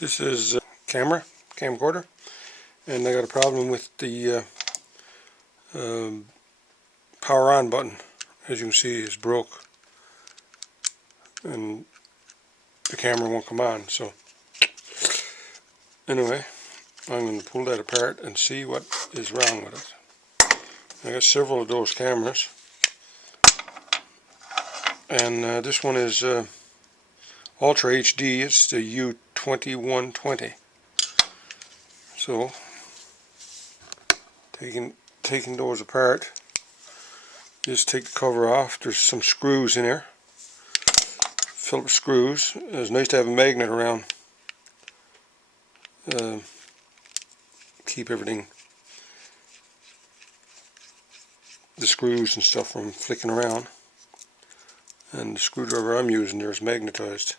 This is a camcorder, and I got a problem with the power on button. As you can see, it's broke and the camera won't come on. So anyway, I'm going to pull that apart and see what is wrong with it. I got several of those cameras, and this one is Ultra HD. It's the U2120. So taking those apart, just take the cover off. There's some screws in here, Phillips screws. It's nice to have a magnet around. Keep everything, the screws and stuff, from flicking around. And the screwdriver I'm using there is magnetized.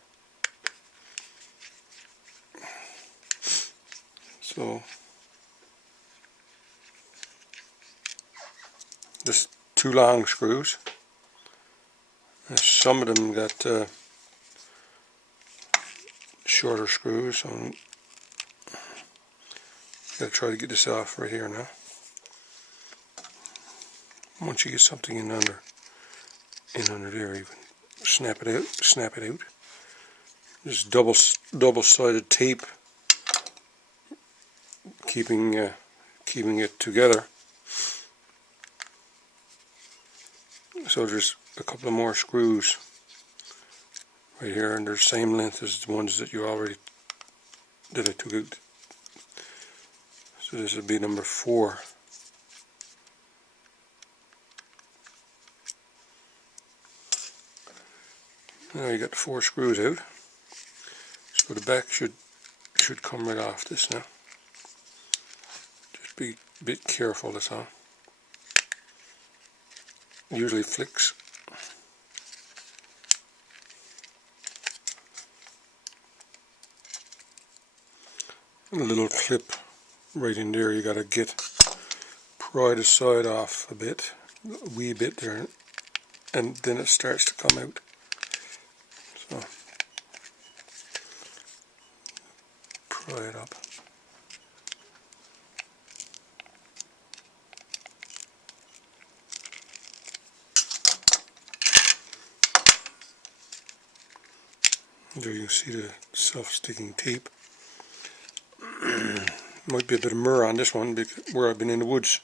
So just two long screws. Some of them got shorter screws. So I'm gotta try to get this off right here now. Once you get something in under there, you can snap it out. This double-sided tape keeping it together. So there's a couple of more screws right here, and they're the same length as the ones that I took out. So this would be number 4. Now you got the 4 screws out, so the back should come right off this now. Just be a bit careful, that's all. Usually flicks. And a little clip right in there. You gotta pry the side off a wee bit there, and then it starts to come out. So pry it up. There you can see the self-sticking tape. Might be a bit of murr on this one where I've been in the woods.